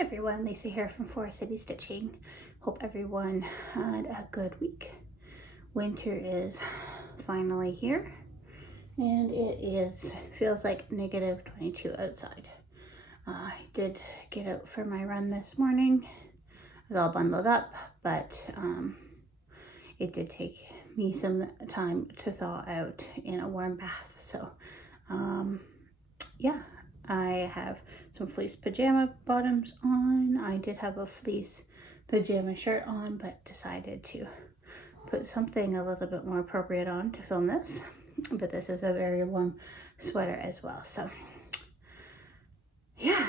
Hi everyone, Lisa here from Forest City Stitching. Hope everyone had a good week. Winter is finally here and feels like negative 22 outside. I did get out for my run this morning. I was all bundled up, but it did take me some time to thaw out in a warm bath. So yeah, I have some fleece pajama bottoms on. I did have a fleece pajama shirt on, but decided to put something a little bit more appropriate on to film this. But this is a very warm sweater as well. So yeah,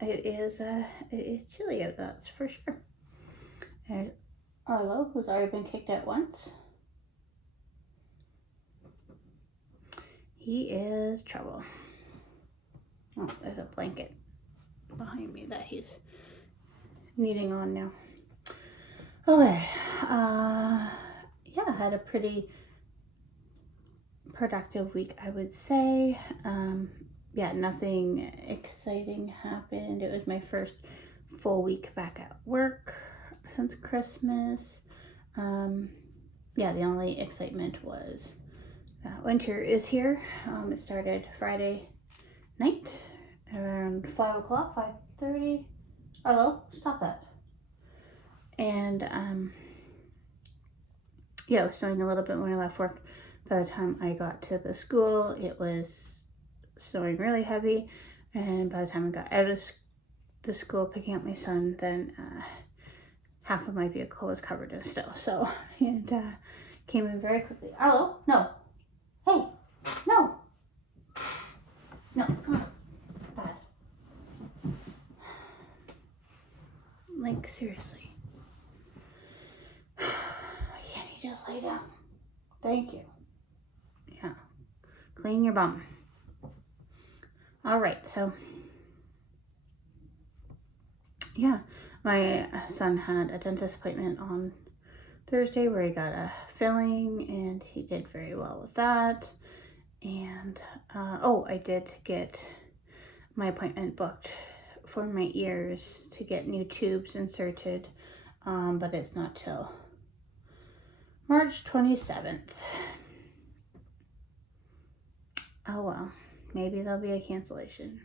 it is chilly out, that's for sure. There's Arlo, who's already been kicked out once. He is trouble. Oh, there's a blanket behind me that he's kneading on now. Okay, yeah, I had a pretty productive week, I would say. Yeah, nothing exciting happened. It was my first full week back at work since Christmas. Yeah, the only excitement was that winter is here. It started Friday night around 5 o'clock, 5:30. Hello, stop that. And yeah, it was snowing a little bit when I left work. By the time I got to the school, it was snowing really heavy. And by the time I got out of the school picking up my son, then half of my vehicle was covered in snow. So it came in very quickly. Hello, no. Hey, no. No, come on. Bad. Like, seriously. Why can't you just lay down? Thank you. Yeah. Clean your bum. All right, so yeah, my son had a dentist appointment on Thursday where he got a filling and he did very well with that. And oh, I did get my appointment booked for my ears to get new tubes inserted, but it's not till March 27th. Oh well, maybe there'll be a cancellation.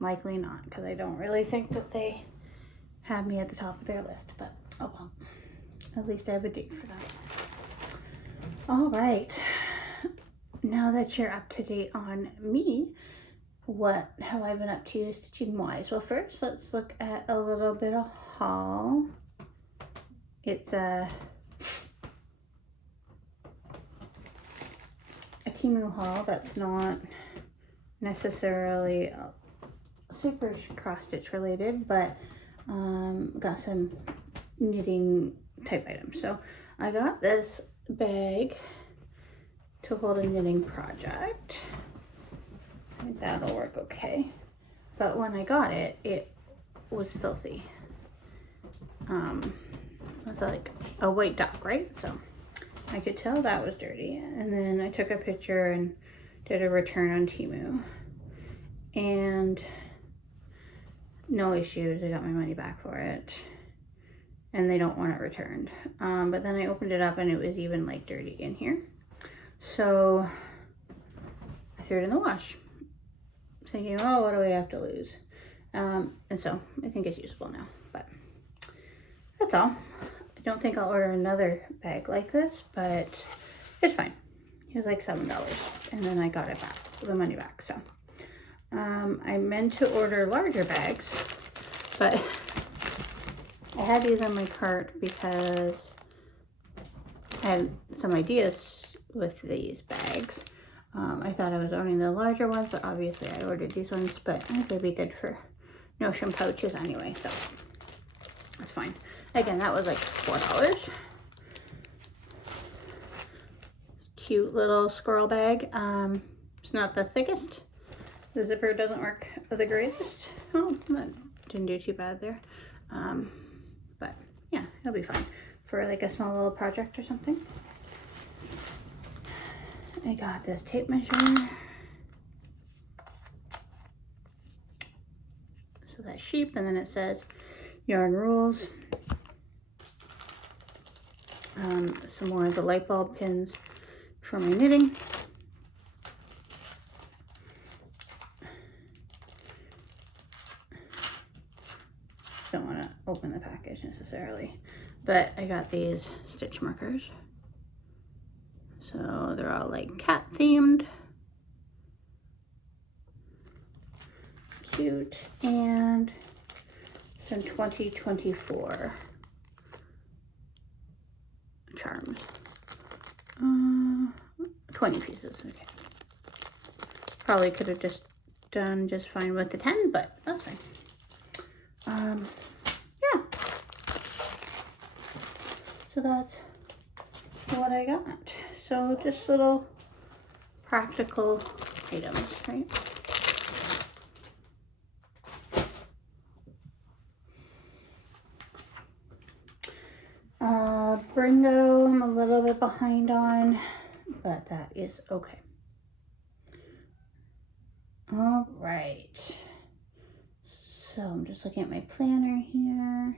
Likely not, because I don't really think that they have me at the top of their list, but oh well, at least I have a date for that. All right, now that you're up to date on me, what have I been up to stitching wise? Well, first let's look at a little bit of haul. It's a Temu haul that's not necessarily super cross stitch related, but got some knitting type items. So I got this bag to hold a knitting project. I think that'll work okay. But when I got it, it was filthy. It's like a white duck, right? So I could tell that was dirty. And then I took a picture and did a return on Temu. And no issues, I got my money back for it. And they don't want it returned. But then I opened it up and it was even like dirty in here. So I threw it in the wash, thinking, oh, what do we have to lose? And so I think it's usable now, but that's all. I don't think I'll order another bag like this, but it's fine. It was like $7 and then I got it back, the money back. So I meant to order larger bags, but I had these on my cart because I had some ideas with these bags. I thought I was owning the larger ones, but obviously I ordered these ones, but I think they'd be good for Notion pouches anyway, so that's fine. Again, that was like $4. Cute little squirrel bag. It's not the thickest. The zipper doesn't work the greatest. Oh, that didn't do too bad there. But yeah, it'll be fine for like a small little project or something. I got this tape measure. So that's sheep, and then it says yarn rules. Some more of the light bulb pins for my knitting. Don't want to open the package necessarily, but I got these stitch markers. So they're all like cat themed. Cute. And some 2024 charms. 20 pieces, okay. Probably could have just done just fine with the 10, but that's fine. Yeah. So that's what I got. So just little practical items, right? Bringo, I'm a little bit behind on, but that is okay. All right. So I'm just looking at my planner here.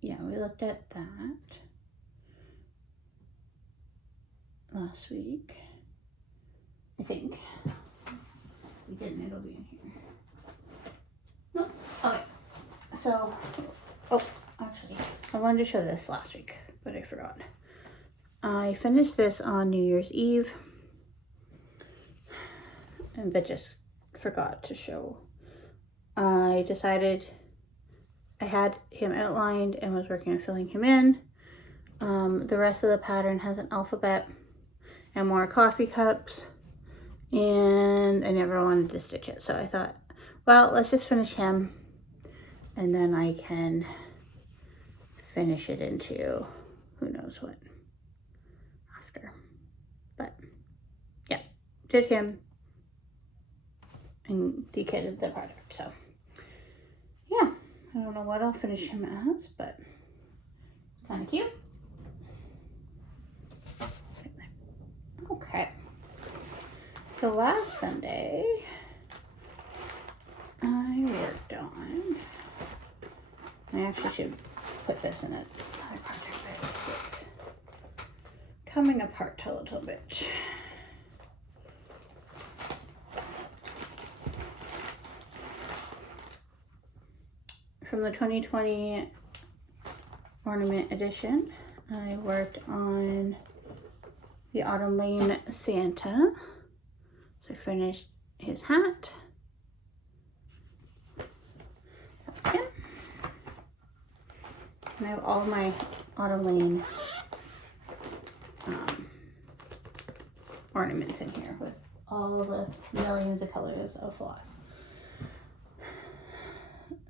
Yeah, we looked at that last week. I think. We didn't, it'll be in here. Nope. Okay. So, oh, actually, I wanted to show this last week, but I forgot. I finished this on New Year's Eve, but just forgot to show. I decided I had him outlined and was working on filling him in. The rest of the pattern has an alphabet and more coffee cups, and I never wanted to stitch it. So I thought, well, let's just finish him, and then I can finish it into who knows what after. But yeah, did him and dekitted the project. So yeah, I don't know what I'll finish him as, but it's kind of cute. Okay, so last Sunday I worked on, I actually should put this in a project, but it's coming apart a little bit. From the 2020 ornament edition, I worked on the Autumn Lane Santa. So I finished his hat. That's him. And I have all my Autumn Lane ornaments in here with all the millions of colors of floss.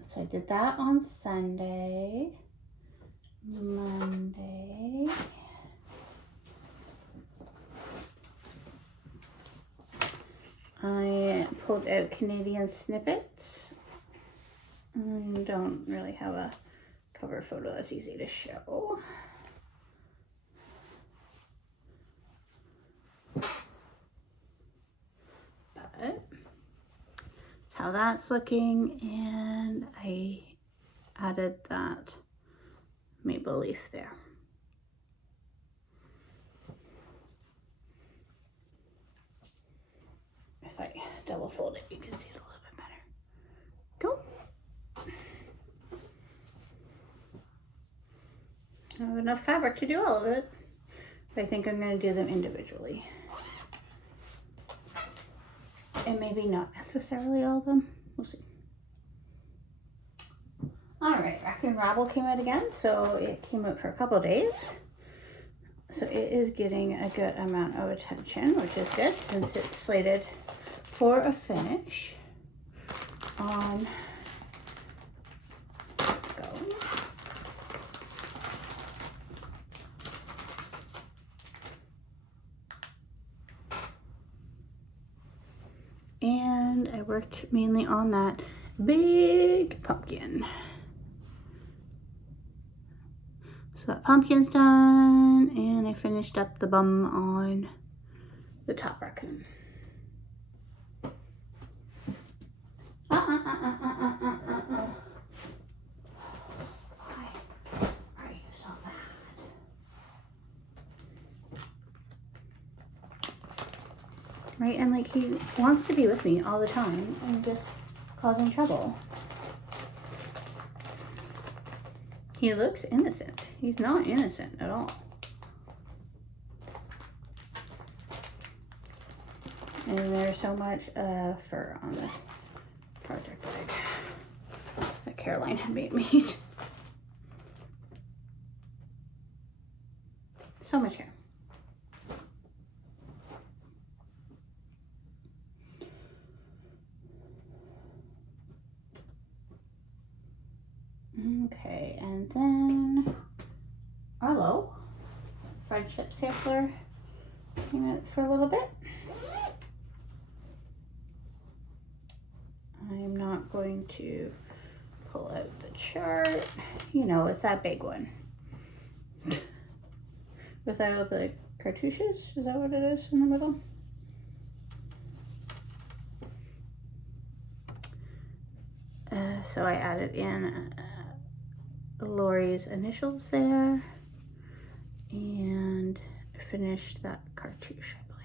So I did that on Sunday. Monday. I pulled out Canadian snippets. I don't really have a cover photo that's easy to show. But that's how that's looking, and I added that maple leaf there. If I double fold it, you can see it a little bit better. Go. I have enough fabric to do all of it, but I think I'm going to do them individually. And maybe not necessarily all of them. We'll see. Alright, Raccoon Rabble came out again, so it came out for a couple of days. So it is getting a good amount of attention, which is good since it's slated for a finish on Go. And I worked mainly on that big pumpkin. So that pumpkin's done, and I finished up the bum on the top raccoon. Why are you so bad? Right, and like he wants to be with me all the time and just causing trouble. He looks innocent. He's not innocent at all. And there's so much fur on this project bag that Caroline had made. So much hair. Okay, and then Arlo, friendship sampler, came out for a little bit. I'm not going to pull out the chart. You know, it's that big one. Without the cartouches, is that what it is in the middle? So I added in Lori's initials there and finished that cartouche, I believe.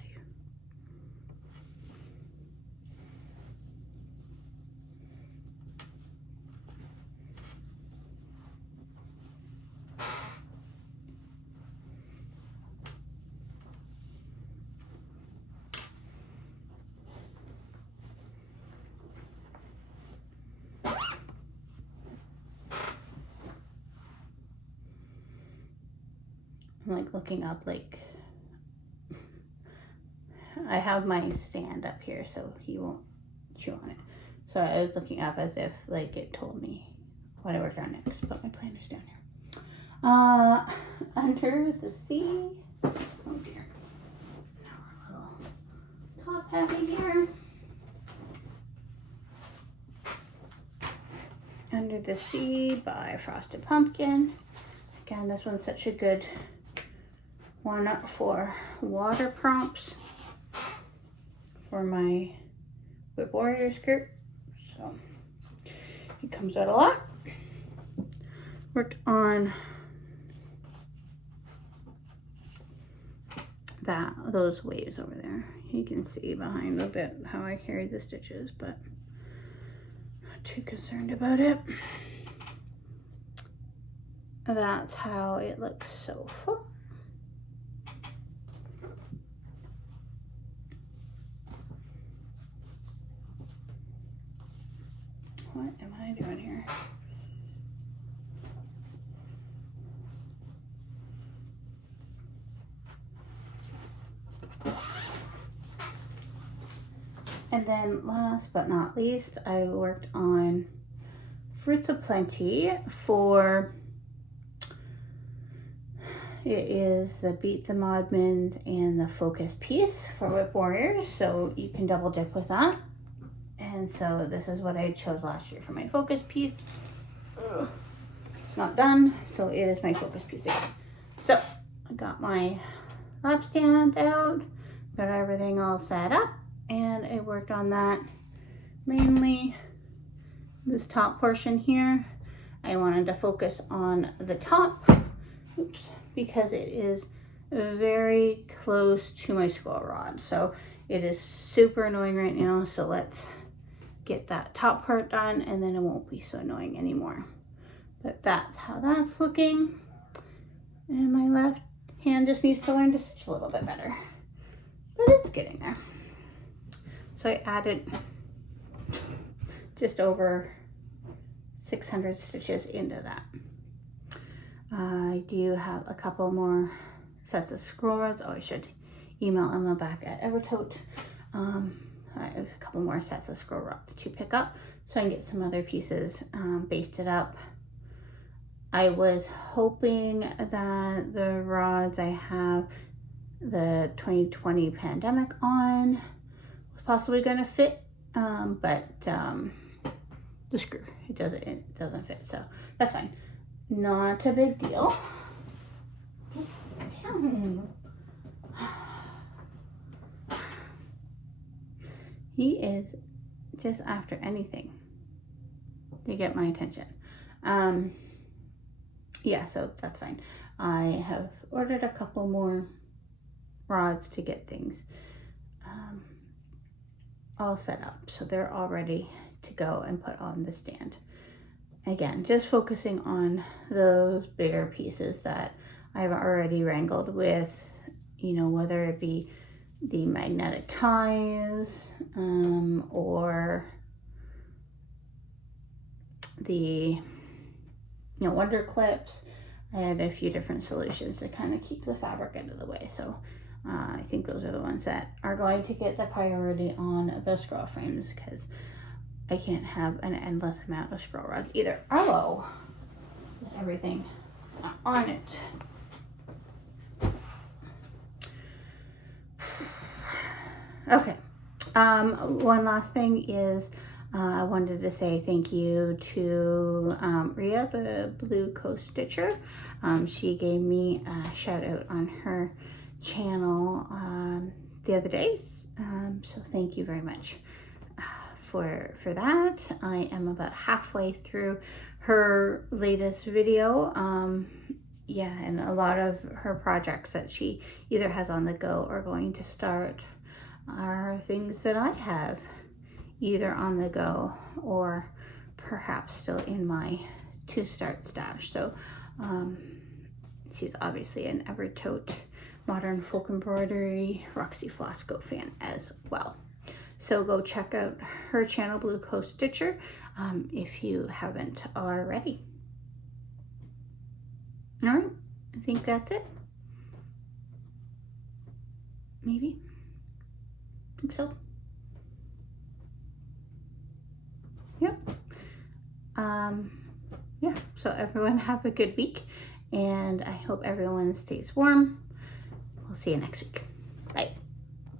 I'm like looking up, like I have my stand up here so he won't chew on it. So I was looking up as if like it told me what I worked on next, but my planner's down here. Under the sea. Oh dear. Now we're a little top heavy here. Under the Sea by Frosted Pumpkin. Again, this one's such a good one for water prompts for my Whip Warriors group. So it comes out a lot. Worked on those waves over there. You can see behind a bit how I carried the stitches, but not too concerned about it. That's how it looks so far. What am I doing here? And then last but not least, I worked on Fruits of Plenty for, it is the Beat the Modmins and the Focus piece for Whip Warriors, so you can double dip with that. And so this is what I chose last year for my focus piece. Ugh. It's not done, so it is my focus piece again. So I got my lap stand out, got everything all set up, and I worked on that mainly this top portion here. I wanted to focus on the top, oops, because it is very close to my scroll rod. So it is super annoying right now, so let's get that top part done and then it won't be so annoying anymore. But that's how that's looking. And my left hand just needs to learn to stitch a little bit better, but it's getting there. So I added just over 600 stitches into that. I do have a couple more sets of scroll rods. Oh, I should email Emma back at Evertote. I have a couple more sets of scroll rods to pick up so I can get some other pieces basted up. I was hoping that the rods I have the 2020 pandemic on was possibly going to fit, but the screw, it doesn't fit, so that's fine. Not a big deal. He is just after anything. to get my attention. Yeah, so that's fine. I have ordered a couple more rods to get things all set up, so they're all ready to go and put on the stand. Again, just focusing on those bigger pieces that I've already wrangled with, you know, whether it be the magnetic ties or the, you know, wonder clips. I had a few different solutions to kind of keep the fabric out of the way. So I think those are the ones that are going to get the priority on the scroll frames, because I can't have an endless amount of scroll rods either. Oh, with everything on it. Okay. One last thing is I wanted to say thank you to Rhea, the Blue Coast Stitcher. She gave me a shout out on her channel the other days. So thank you very much for that. I am about halfway through her latest video. Yeah, and a lot of her projects that she either has on the go or going to start are things that I have either on the go or perhaps still in my to start stash. So she's obviously an Evertote Modern Folk Embroidery Roxy Flosstube fan as well. So go check out her channel, Blue Coast Stitcher, if you haven't already. All right, I think that's it. Maybe. I think so. Yep. Yeah, so everyone have a good week, and I hope everyone stays warm. We'll see you next week.